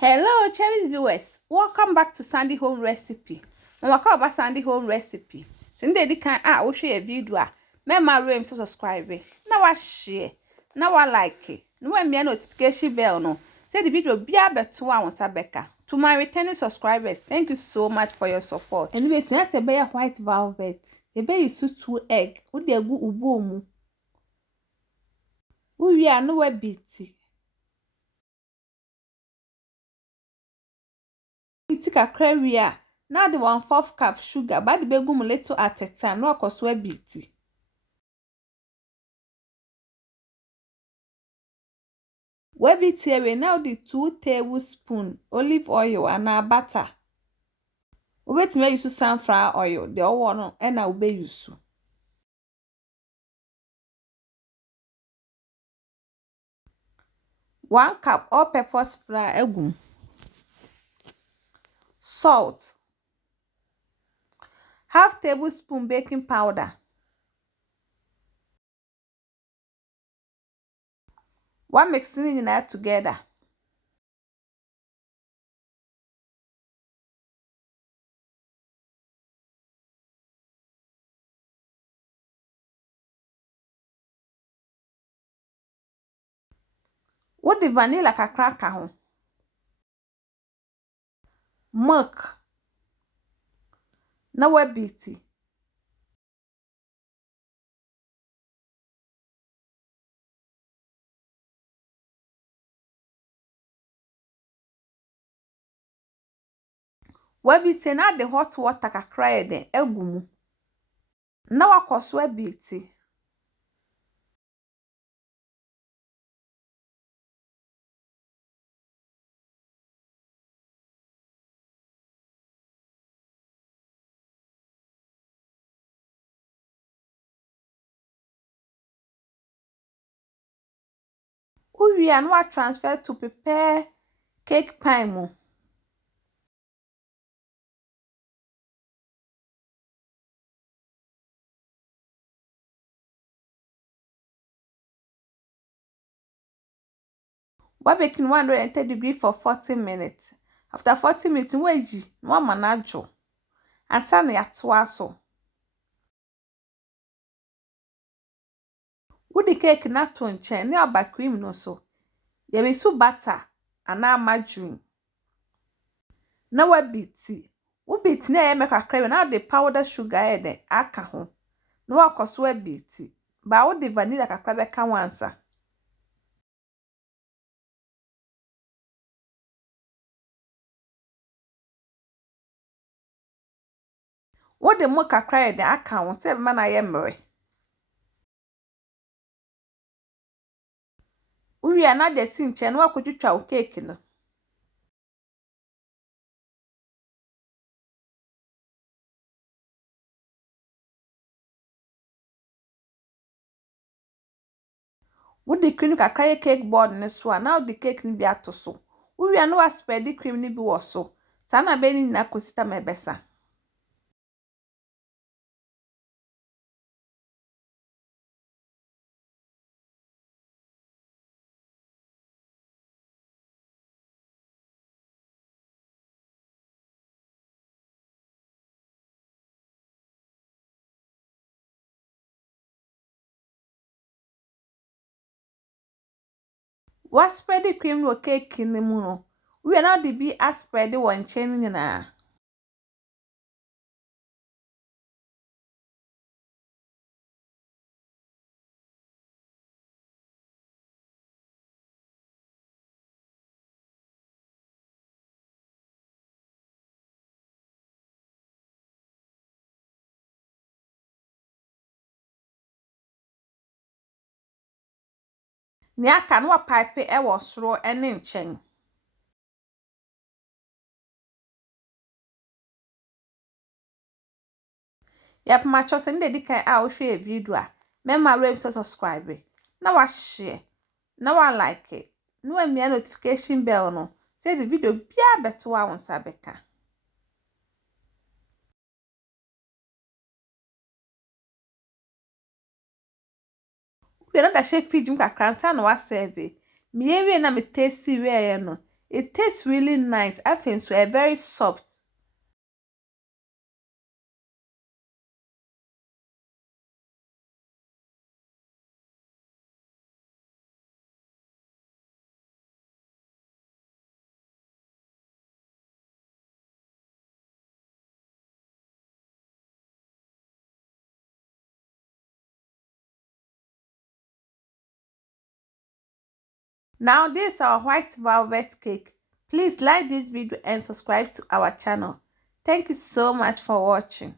Hello, Cherry viewers. Welcome back to Sandy Home Recipe. Welcome about Sandy Home Recipe. Since they can we share a video. Remember to subscribe. Now share. Now like it. Now me notification bell no. Say the video be able to one Sabeka. To my returning subscribers, thank you so much for your support. Anyway, so that's a bear white velvet. The bear is 2 egg. Would they go ubomu? We are no beaty. Iti kakra wi now the 1/4 cup sugar but the begum little at a time no cause we beat. We beat here now the 2 tablespoons olive oil and our butter. We wait me use sunflower oil the one and I will be use. 1 cup all-purpose flour egum. Salt. 1/2 tablespoon baking powder. 1 mixing it together. What the vanilla kakra ho. Milk. Now we beat it. We beat na the hot water kakra den egumu. Na wakoso beat. We are now transfer to prepare cake pan mu. We baking 130 degrees for 40 minutes. After 40 minutes, we ji no manajo. And turn ya so. We the cake na to nchen na aba cream no so. Ye be so butter and na margarine. Na we beat. We beat na ye make kakra na the powder sugar e den aka ho. Na wakoso we beat. Ba wo the vanilla kakra be ka wansa. What the milk kakra e den aka ho se be na ye mere. We are not the same chain. What could you try cake? No, would the cream carry cake board in this one? Now the cake ni be ato so. We are no spread the cream ni be so. Sana beni na kusita mebesa. What spread the cream no cake in the moon? We are not the be as spread the one chain na. Ni aka no pipe e wo soro ene nchen. Yep, my choice and the can I share a video. Remember to subscribe. Now I share. Now I like it. No me notification bell no. Say the video be better one sabeka. We not share feed kakra nsa na wa serve. Me area na me tasty we no. It tastes really nice. I think so. Very soft. Now this is our white velvet cake. Please like this video and subscribe to our channel. Thank you so much for watching.